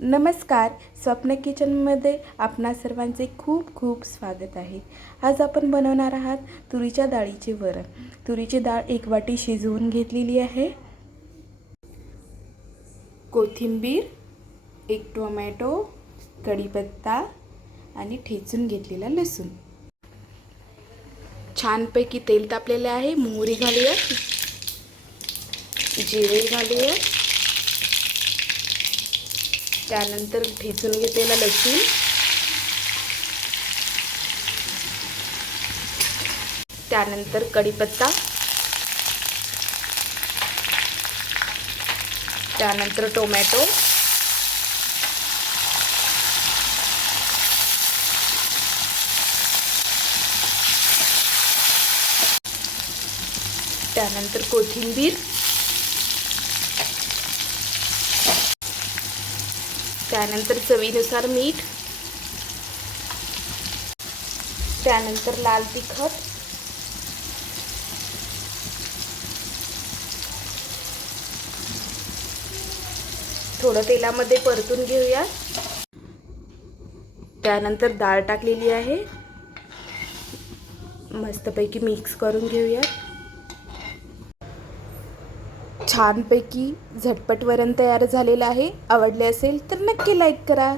नमस्कार. स्वप्न किचनमध्ये आपणा सर्वांचे खूप खूप स्वागत आहे. आज आपण बनवणार आहात तुरीच्या डाळीचे वरण. तुरीची डाळ एक वाटी शिजवून घेतलेली आहे. कोथिंबीर एक टोमॅटो कढीपत्ता आणि ठेचून घेतलेला लसूण. छानपैकी तेल तापलेले आहे. मोहरी घालूया जिरे घालूया त्यानंतर ठेचून घेतलेला लसूण. त्यानंतर कढीपत्ता. त्यानंतर टोमॅटो. त्यानंतर कोथिंबीर. त्यानंतर चवीनुसार मीठ त्यानंतर लाल तिखट थोडं तेलामध्ये परतून घेऊया. त्यानंतर डाळ टाकलेली आहे. मस्तपैकी मिक्स करून घेऊया छानपैकी झटपट वरण तयार झालेलं आहे. आवडले असेल तर नक्की लाईक करा.